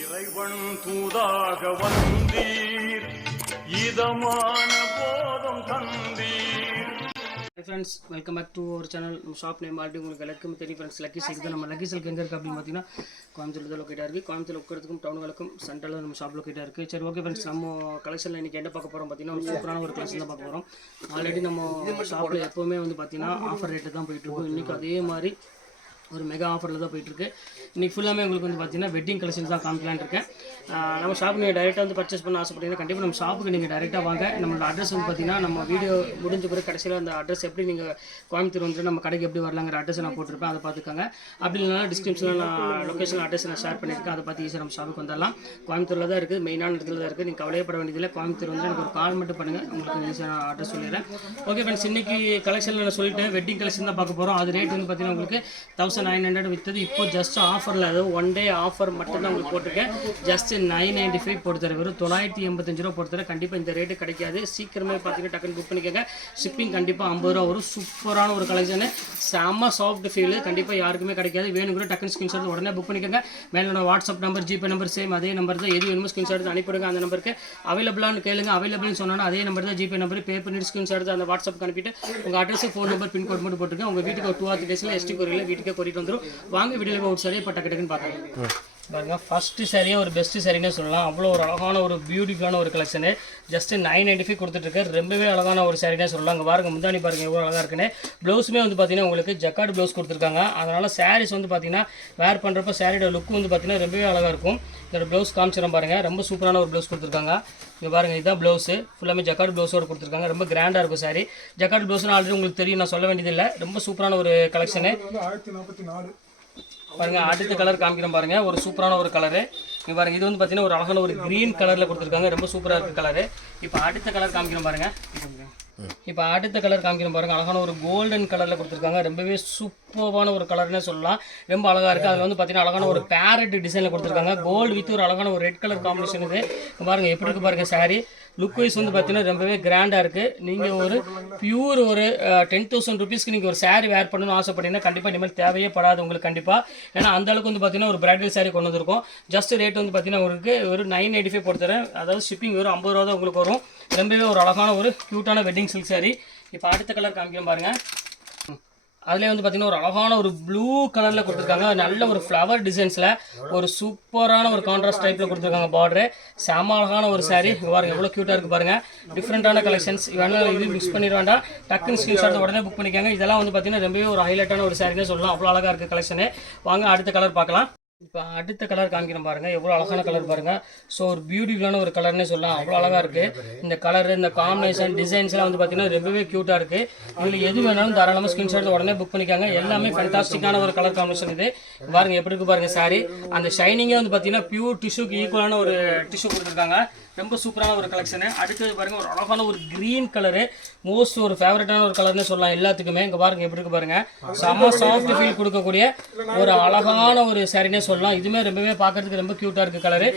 இறைவன் தூதாக வந்தீர் இதமான போதம் தந்தீர். Friends, welcome back to our channel. நம்ம ஷாப் நேம் ஆல்ரெடி உங்களுக்கு எல்லாருக்கும் தெரியும் ஃப்ரெண்ட்ஸ். லக்கி சில்க் தான். நம்ம லக்கி சில்க் எங்கே இருக்குது அப்படின்னு பார்த்தீங்கன்னா கோயம்புத்தூர் தான் லொக்கேட்டாக இருக்குது. கோயம்புத்தூர் உட்கிறதுக்கும் டவுனுகளுக்கும் சென்ட்ரலில் நம்ம ஷாப் லொக்கேட்டாக இருக்குது. சரி, ஓகே ஃப்ரெண்ட்ஸ், நம்ம கலெக்ஷனில் இன்றைக்கி என்ன பார்க்க போகிறோம் பார்த்தீங்கன்னா ஒரு சூப்பரான ஒரு கலெக்ஷன் தான் பார்க்க போகிறோம். ஆல்ரெடி நம்ம ஷாப்பில் எப்போவுமே வந்து பார்த்தீங்கன்னா ஆஃபர் ரேட்டு தான் போயிட்டுருக்கும். இன்றைக்கி அதே மாதிரி ஒரு மெகா ஆஃபரில் தான் போயிட்டுருக்கு. இன்றைக்கி ஃபுல்லாமே உங்களுக்கு வந்து பார்த்தீங்கன்னா வெட்டிங் கலெக்ஷன்ஸ் தான் காமிக்கலான்னு இருக்கேன். நம்ம ஷாப் நீங்கள் டைரெக்டாக வந்து பர்ச்சேஸ் பண்ண ஆசைப்பட்டீங்கன்னா கண்டிப்பாக நம்ம ஷாப்புக்கு நீங்கள் டைரெக்டாக வாங்க. நம்மளோட அட்ரஸ் வந்து பார்த்தீங்கன்னா நம்ம வீடியோ முடிஞ்ச பிறகு கடைசியில் அந்த அட்ரஸ் எப்படி நீங்கள் கோயம்புத்தூர் வந்து நம்ம கடைக்கு எப்படி வரலாங்கிற அட்ரஸ் நான் போட்டிருப்பேன். அதை பார்த்துக்கோங்க. அப்படி இல்லைனா டிஸ்கிரிப்ஷனில் நான் லொக்கேஷன் அட்ரஸ் நான் ஷேர் பண்ணியிருக்கேன். அதை பார்த்து ஈஸியாக நம்ம ஷாப்புக்கு வந்துடலாம். கோயம்புத்தூரில் தான் இருக்குது, மெயினான இடத்துல தான் இருக்குது. நீங்கள் கவலையப்பட வேண்டியதில்லை. கோயம்புத்தூர் வந்து எனக்கு ஒரு கால் மட்டும் பண்ணுங்கள், உங்களுக்கு ஈஸியாக நான் அட்ரஸ் சொல்லிடுறேன். ஓகே ஃப்ரெண்ட்ஸ், இன்றைக்கி கலெக்ஷனில் நான் சொல்லிட்டு வெட்டிங் கலெக்ஷன் தான் பார்க்க போகிறோம். அது ரேட் வந்து பார்த்தீங்கன்னா உங்களுக்கு 1900 விற்றது. இப்போ ஜஸ்ட் ஆஃபரில், அதாவது ஒன் டே ஆஃபர் மட்டும்தான் உங்களுக்கு போட்டிருக்கேன். ஜஸ்ட் 995 போட்டுத்தர, வெறும் 985 ரூபா போட்டுத்தர. கண்டிப்பாக இந்த ரேட்டு கிடைக்காது. சீக்கிரமே பார்த்தீங்கன்னா டக்குன்னு புக் பண்ணிக்கோங்க. ஷிப்பிங் கண்டிப்பாக 50 ரூபா வரும். சூப்பரான ஒரு கலெக்ஷனு, செம்ம சாஃப்ட் ஃபீல். கண்டிப்பாக யாருக்குமே கிடைக்காது. வேணும் கூட டக்குன்னு ஸ்கிரீன்ஷாட் உடனே புக் பண்ணிக்கோங்க. மேலோட WhatsApp number, GPay number same அதே நம்பர் தான். எது வேணுமோ ஸ்கிரீன்ஷாட் அனுப்பிடுங்க. அந்த நம்பருக்கு அவைலபிளானு கேளுங்க. அவைலபிள்னு சொன்னோன்னா அதே நம்பர் தான். ஜிபே நம்பர் பே பண்ணிட்டு ஸ்கிரீன்ஷாட் அந்த வாட்ஸ்அப் அனுப்பிட்டு உங்கள் அட்ரஸ், ஃபோன் நம்பர், பின்கோட் மட்டும் போட்டுருங்க. உங்கள் வீட்டுக்கு ஒரு 2 or 3 டேஸில் எஸ்டி கொரியரில் வீட்டுக்கே கூட்டிகிட்டு வந்துடும். வாங்க வீடியோவில் ஒரு சரியாக இப்போ டக்குன்னு பார்க்கலாம். பாருங்க, ஃபஸ்ட்டு சரியாக ஒரு பெஸ்ட்டு சரினே சொல்லலாம். அவ்வளோ ஒரு அழகான ஒரு பியூட்டிஃபுல்லான ஒரு கலெக்ஷனு. ஜஸ்ட்டு 995 கொடுத்துட்ருக்கு. ரொம்பவே அழகான ஒரு சரினே சொல்லலாம். அங்கே பாருங்கள், முந்தானி பாருங்கள் எவ்வளோ அழகாக இருக்குன்னு. ப்ளவுஸுமே வந்து பார்த்தீங்கன்னா உங்களுக்கு ஜக்கார்டு ப்ளவுஸ் கொடுத்துருக்காங்க. அதனால் சாரீஸ் வந்து பார்த்தீங்கன்னா வேர் பண்ணுறப்ப சாரியோட லுக் வந்து பார்த்தீங்கன்னா ரொம்பவே அழகாக இருக்கும். இதோட ப்ளவுஸ் காமிச்சிடும் பாருங்கள். ரொம்ப சூப்பரான ஒரு ப்ளவுஸ் கொடுத்துருக்காங்க. இங்கே பாருங்கள், இதுதான் ப்ளவுஸு. ஃபுல்லாமே ஜக்கார்டு ப்ளவுஸோடு கொடுத்துருக்காங்க. ரொம்ப கிராண்டாக இருக்கும் சாரி. ஜக்கார்டு ப்ளவுஸ்னு ஆல்ரெடி உங்களுக்கு தெரியும், நான் சொல்ல வேண்டியதில்லை. ரொம்ப சூப்பரான ஒரு கலெக்ஷனு. பாருங்க, அடுத்த கலர் காமிக்கிறோம் பாருங்க. ஒரு சூப்பரான ஒரு கலரு. இங்கே பாருங்க, இது வந்து பார்த்தீங்கன்னா ஒரு அழகான ஒரு க்ரீன் கலரில் கொடுத்துருக்காங்க. ரொம்ப சூப்பராக இருக்குது கலரு. இப்போ அடுத்த கலர் காமிக்கிறோம் பாருங்க. அழகான ஒரு கோல்டன் கலரில் கொடுத்துருக்காங்க. ரொம்பவே சூப்பரான ஒரு கலர்னே சொல்லலாம். ரொம்ப அழகாக இருக்குது. அதில் வந்து பார்த்தீங்கன்னா அழகான ஒரு பேரட் டிசைனில் கொடுத்துருக்காங்க. கோல்டு வித் ஒரு அழகான ஒரு ரெட் கலர் காம்பினேஷன். இது பாருங்கள் எப்படி இருக்குது பாருங்கள். சாரி லுக் வைஸ் வந்து பார்த்தீங்கன்னா ரொம்பவே கிராண்டாக இருக்குது. நீங்கள் ஒரு பியூர் ஒரு 10,000 ருபீஸ்க்கு நீங்கள் ஒரு சாரீ வேர் பண்ணணும்னு ஆசைப்பட்டீங்கன்னா கண்டிப்பாக இனிமேல் தேவையே படாது உங்களுக்கு கண்டிப்பாக. ஏன்னா அந்தளவுக்கு வந்து பார்த்தீங்கன்னா ஒரு பிரைடல் சாரீ கொண்டு வந்திருக்கும். ஜஸ்ட் ரேட் வந்து பார்த்தீங்கன்னா உங்களுக்கு ஒரு 995 போட்டுத்தரேன். அதாவது ஷிப்பிங் வெறும் 50 ரூபா தான் உங்களுக்கு வரும். ரொம்பவே ஒரு அழகான ஒரு க்யூட்டான வெட்டிங் சில்க் சாரீ. இப்போ அடுத்த கலர் காமிக்கிறோம் பாருங்கள். அதிலே வந்து பார்த்தீங்கன்னா ஒரு அழகான ஒரு ப்ளூ கலரில் கொடுத்துருக்காங்க. நல்ல ஒரு ஃப்ளவர் டிசைன்ஸில் ஒரு சூப்பரான ஒரு கான்ட்ராஸ்ட் டைப்பில் கொடுத்துருக்காங்க. பார்டரு செம அழகான ஒரு சாரீ. பாருங்கள் எவ்வளோ க்யூட்டாக இருக்குது பாருங்கள். டிஃப்ரெண்ட்டான கலெக்ஷன்ஸ். வேணாலும் இது மிக்ஸ் பண்ணிட வேண்டாம், டக்குன்னு ஸ்க்ரீன்ஷாட் உடனே புக் பண்ணிக்காங்க. இதெல்லாம் வந்து பார்த்தீங்கன்னா ரொம்பவே ஒரு ஹைலைட்டான ஒரு சாரீ தான் சொல்லலாம். அவ்வளோ அழகாக இருக்குது கலெக்ஷனு. வாங்க அடுத்த கலர் பார்க்கலாம். இப்போ அடுத்த கலர் காமிக்கிறோம் பாருங்கள். எவ்வளோ அழகான கலர் பாருங்கள். ஸோ ஒரு பியூட்டிஃபுல்லான ஒரு கலர்னே சொல்லலாம். அவ்வளோ அழகாக இருக்குது. இந்த கலர், இந்த காம்பினேஷன், டிசைன்ஸ்லாம் வந்து பார்த்தீங்கன்னா ரொம்பவே க்யூட்டாக இருக்குது. இதில் எது வேணாலும் தாராளமாக ஸ்க்ரீன்ஷாட் உடனே புக் பண்ணிக்காங்க. எல்லாமே ஃபேண்டாஸ்டிக்கான ஒரு கலர் காம்பினேஷன். இது பாருங்கள் எப்படி இருக்குது பாருங்கள் சாரி. அந்த ஷைனிங்கே வந்து பார்த்தீங்கன்னா பியூர் டிஷ்யூக்கு ஈக்குவலான ஒரு டிஷ்யூ கொடுத்துருக்காங்க. ரொம்ப சூப்பரான ஒரு கலெக்ஷனு. அடுத்தது பாருங்கள், ஒரு அழகான ஒரு க்ரீன் கலரு. மோஸ்ட் ஒரு ஃபேவரட்டான ஒரு கலர்னு சொல்லலாம் எல்லாத்துக்குமே. இங்கே பாருங்கள் எப்படி இருக்கு பாருங்கள். செம்ம சாஃப்ட் ஃபீல் கொடுக்கக்கூடிய ஒரு அழகான ஒரு சாரினே சொல்லலாம். இதுவுமே ரொம்பவே பார்க்கறதுக்கு ரொம்ப க்யூட்டாக இருக்குது கலரு.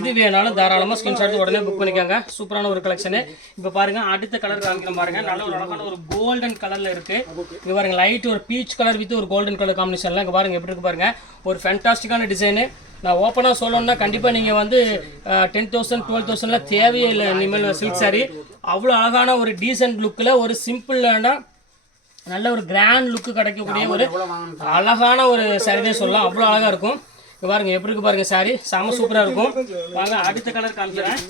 இது வேணாலும் தாராளமாக ஸ்கிரீன்ஷாட் உடனே புக் பண்ணிக்காங்க. சூப்பரான ஒரு கலெக்ஷனு. இப்போ பாருங்கள் அடுத்த கலர் காமிக்கிறோம் பாருங்கள். நல்ல ஒரு அழகான ஒரு கோல்டன் கலரில் இருக்குது. இங்கே பாருங்கள், லைட் ஒரு பீச் கலர் வித் ஒரு கோல்டன் கலர் காம்பினேஷன்லாம். இங்கே பாருங்கள் எப்படி இருக்கு பாருங்கள். ஒரு ஃபேண்டாஸ்டிக்கான டிசைனு. நான் ஓப்பனாக சொல்லணும்னா கண்டிப்பாக நீங்கள் வந்து 10,000 12,000 தேவையே இல்லை. இனிமேல் சில்க் சாரி அவ்வளோ அழகான ஒரு டீசென்ட் லுக்கில் ஒரு சிம்பிளான நல்ல ஒரு கிராண்ட் லுக்கு கிடைக்கக்கூடிய ஒரு அழகான ஒரு சாரினே சொல்லலாம். அவ்வளோ அழகாக இருக்கும். இங்கே பாருங்கள் எப்படி இருக்கு பாருங்கள் சாரி. செம சூப்பராக இருக்கும். வாங்க அடுத்த கலர் காமிக்கிறேன்.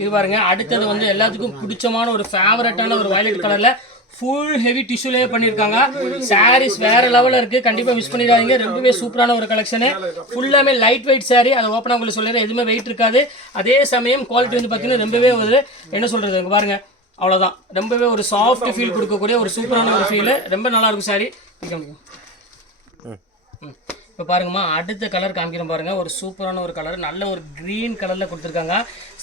இது பாருங்க, அடுத்தது வந்து எல்லாத்துக்கும் பிடிச்சமான ஒரு ஃபேவரட்டான ஒரு வயலட் கலரில் ஃபுல் ஹெவி டிஷ்யூலே பண்ணியிருக்காங்க. சாரீஸ் வேறு லெவலில் இருக்குது. கண்டிப்பாக மிஸ் பண்ணிடாதீங்க. ரொம்பவே சூப்பரான ஒரு கலெக்ஷனு. ஃபுல்லாமே லைட் வெயிட் சாரீ. அதை ஓப்பனாக உங்களுக்கு சொல்லிடுறேன், எதுவுமே வெயிட் இருக்காது. அதே சமயம் குவாலிட்டி வந்து பார்த்தீங்கன்னா ரொம்பவே ஒரு என்ன சொல்கிறது, இங்கே பாருங்கள் அவ்வளோதான். ரொம்பவே ஒரு சாஃப்ட் ஃபீல் கொடுக்கக்கூடிய ஒரு சூப்பரான ஒரு ஃபீலு. ரொம்ப நல்லாயிருக்கும் சாரீ. இப்போ பாருங்கம்மா, அடுத்த கலர் காமிக்கிறோம் பாருங்கள். ஒரு சூப்பரான ஒரு கலர், நல்ல ஒரு க்ரீன் கலரில் கொடுத்துருக்காங்க.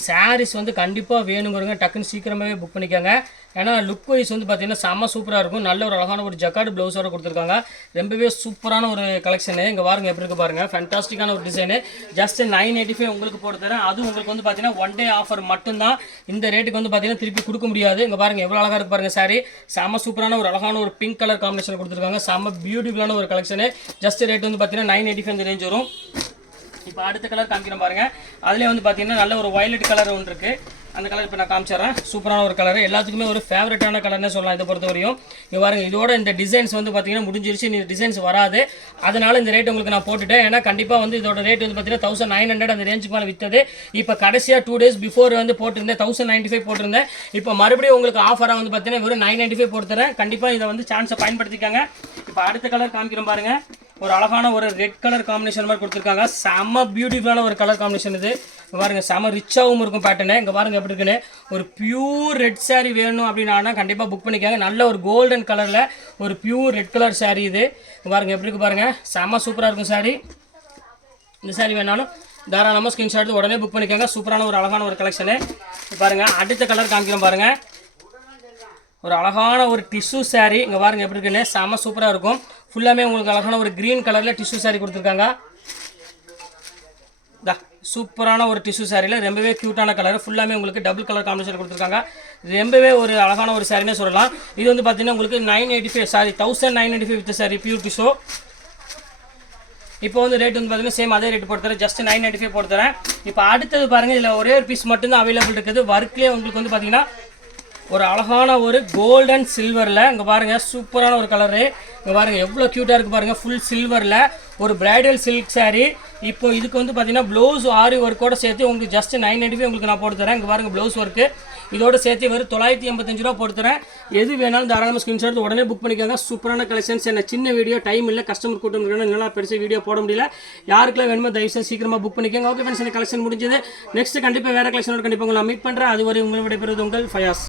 சாரீஸ் வந்து கண்டிப்பாக வேணுங்கிறவங்க டக்குன்னு சீக்கிரமாகவே புக் பண்ணிக்கோங்க. ஏன்னா லுக் வைஸ் வந்து பார்த்தீங்கன்னா செம்ம சூப்பராக இருக்கும். நல்ல ஒரு அழகான ஒரு ஜக்கார்டு ப்ளவுஸோட கொடுத்துருக்காங்க. ரொம்பவே சூப்பரான ஒரு கலெக்ஷனு. இங்கே பாருங்கள் எப்படி இருக்குது பாருங்கள். ஃபேண்டாஸ்டிக்கான ஒரு டிசைனு. ஜஸ்ட் 995 உங்களுக்கு போட்டு தரேன். அதுவும் உங்களுக்கு வந்து பார்த்தீங்கன்னா ஒன் டே ஆஃபர் மட்டும்தான். இந்த ரேட்டுக்கு வந்து பார்த்தீங்கன்னா திருப்பி கொடுக்க முடியாது. இங்கே பாருங்கள் எவ்வளோ அழகாக இருக்குது பாருங்கள் சாரி. செம்ம சூப்பரான ஒரு அழகான ஒரு பிங்க் கலர் காம்பினேஷன் கொடுத்துருக்காங்க. செம்ம பியூட்டிஃபுல்லான ஒரு கலெக்ஷனு. ஜஸ்ட் ரேட் வந்து பார்த்தீங்கன்னா 995 ரேஞ்ச் வரும். இப்போ அடுத்த கலர் காமிக்கிறேன் பாருங்கள். அதுலேயே வந்து பார்த்தீங்கன்னா நல்ல ஒரு வயலட் கலர் ஒன்று இருக்குது. அந்த கலர் இப்போ நான் காமிச்சிடுறேன். சூப்பரான ஒரு கலர், எல்லாத்துக்குமே ஒரு ஃபேவரட்டான கலர்னே சொல்லலாம் இதை பொறுத்த வரையும். இங்கே பாருங்கள், இதோட இந்த டிசைன்ஸ் வந்து பார்த்தீங்கன்னா முடிஞ்சிருச்சு, இந்த டிசைன்ஸ் வராது. அதனால் இந்த ரேட் உங்களுக்கு நான் போட்டுட்டேன். ஏன்னா கண்டிப்பாக வந்து இதோட ரேட் வந்து பார்த்தீங்கன்னா 1900 அந்த ரேஞ்சுக்கு மேலே விற்றது. இப்போ கடைசியாக 2 days பிஃபோர் வந்து போட்டிருந்தேன் 1095 போட்டிருந்தேன். இப்போ மறுபடியும் உங்களுக்கு ஆஃபராக வந்து பார்த்தீங்கன்னா வெறும் 995 போட்டுறேன். கண்டிப்பாக இதை வந்து சான்ஸை பயன்படுத்திக்காங்க. இப்போ அடுத்த கலர் காமிக்கிறேன் பாருங்கள். ஒரு அழகான ஒரு ரெட் கலர் காம்பினேஷன் மாதிரி கொடுத்துருக்காங்க. செம்ம பியூட்டிஃபுல்லான ஒரு கலர் காம்பினேஷன் இது. பாருங்கள், செம்ம ரிச்சாகவும் இருக்கும் பேட்டர்னு. இங்கே பாருங்கள் எப்படி இருக்குன்னு. ஒரு பியூர் ரெட் சாரீ வேணும் அப்படின்னா கண்டிப்பாக புக் பண்ணிக்காங்க. நல்ல ஒரு கோல்டன் கலரில் ஒரு பியூர் ரெட் கலர் சாரீ இது. பாருங்கள் எப்படி இருக்கு பாருங்கள், செம்ம சூப்பராக இருக்கும் சாரீ. இந்த சாரீ வேணாலும் தாராளமாக ஸ்க்ரீன்ஷாட் எடுத்து உடனே புக் பண்ணிக்காங்க. சூப்பரான ஒரு அழகான ஒரு கலெக்ஷனு. பாருங்கள் அடுத்த கலர் காமிக்கிறோம் பாருங்கள். ஒரு அழகான ஒரு டிஷ்யூ சாரீ. இங்கே பாருங்கள் எப்படி இருக்குன்னு, செம்ம சூப்பராக இருக்கும். ஃபுல்லாமே உங்களுக்கு அழகான ஒரு க்ரீன் கலரில் டிஷ்யூ சாரீ கொடுத்துருக்காங்க. சூப்பரான ஒரு டிஷ்யூ சாரியில் ரொம்பவே க்யூட்டான கலர். ஃபுல்லாமே உங்களுக்கு டபுள் கலர் காம்பினேஷன் கொடுத்துருக்காங்க. ரொம்பவே ஒரு அழகான ஒரு சாரினே சொல்லலாம். இது வந்து பார்த்தீங்கன்னா உங்களுக்கு 1995 வித் சாரி பியூர் டிஷ்யூ. இப்போ வந்து ரேட் வந்து பார்த்தீங்கன்னா சேம் அதே ரேட் போட்டு தரேன், ஜஸ்ட் 995 போட்டு தரேன். இப்போ அடுத்தது பாருங்கள், இதில் ஒரே ஒரு பீஸ் மட்டும்தான் அவைலபிள் இருக்குது. ஒர்க்லேயே உங்களுக்கு வந்து பார்த்தீங்கன்னா ஒரு அழகான ஒரு கோல்டன் சில்வரில். இங்கே பாருங்கள் சூப்பரான ஒரு கலரு. இங்கே பாருங்கள் எவ்வளோ க்யூட்டாக இருக்குது பாருங்கள். ஃபுல் சில்வரில் ஒரு பிரைடல் சில்க் சாரீ. இப்போ இதுக்கு வந்து பார்த்தீங்கன்னா ப்ளவுஸ் ஆரி ஒர்க்கோடு சேர்த்து உங்களுக்கு ஜஸ்ட் 995 உங்களுக்கு நான் போட்டு தரேன். இங்கே பாருங்கள் ப்ளவுஸ் ஒர்க்கு இதோட சேர்த்து வெறும் 985 ரூபா போட்டு தரேன். எது வேணாலும் தாராளமாக ஸ்க்ரீன்ஷாட் உடனே புக் பண்ணிக்கோங்க. சூப்பரான கலெக்ஷன்ஸ். என்ன சின்ன வீடியோ டைம் இல்லை, கஸ்டமர் கூட்டம் இருக்கணும், நல்லா பெருசாக வீடியோ போட முடியல. யாருக்கெல்லாம் வேணுமோ தயவுசெய்து சீக்கிரமாக புக் பண்ணிக்கோங்க. ஓகே ஃப்ரெண்ட்ஸ், இந்த கலெக்ஷன் முடிஞ்சது. நெக்ஸ்ட் கண்டிப்பாக வேறு கலெக்ஷனோட கண்டிப்பாக உங்களை மீட் பண்ணுறேன். அது வரை உங்களை விடைபெறுவது உங்கள் ஃபயாஸ்.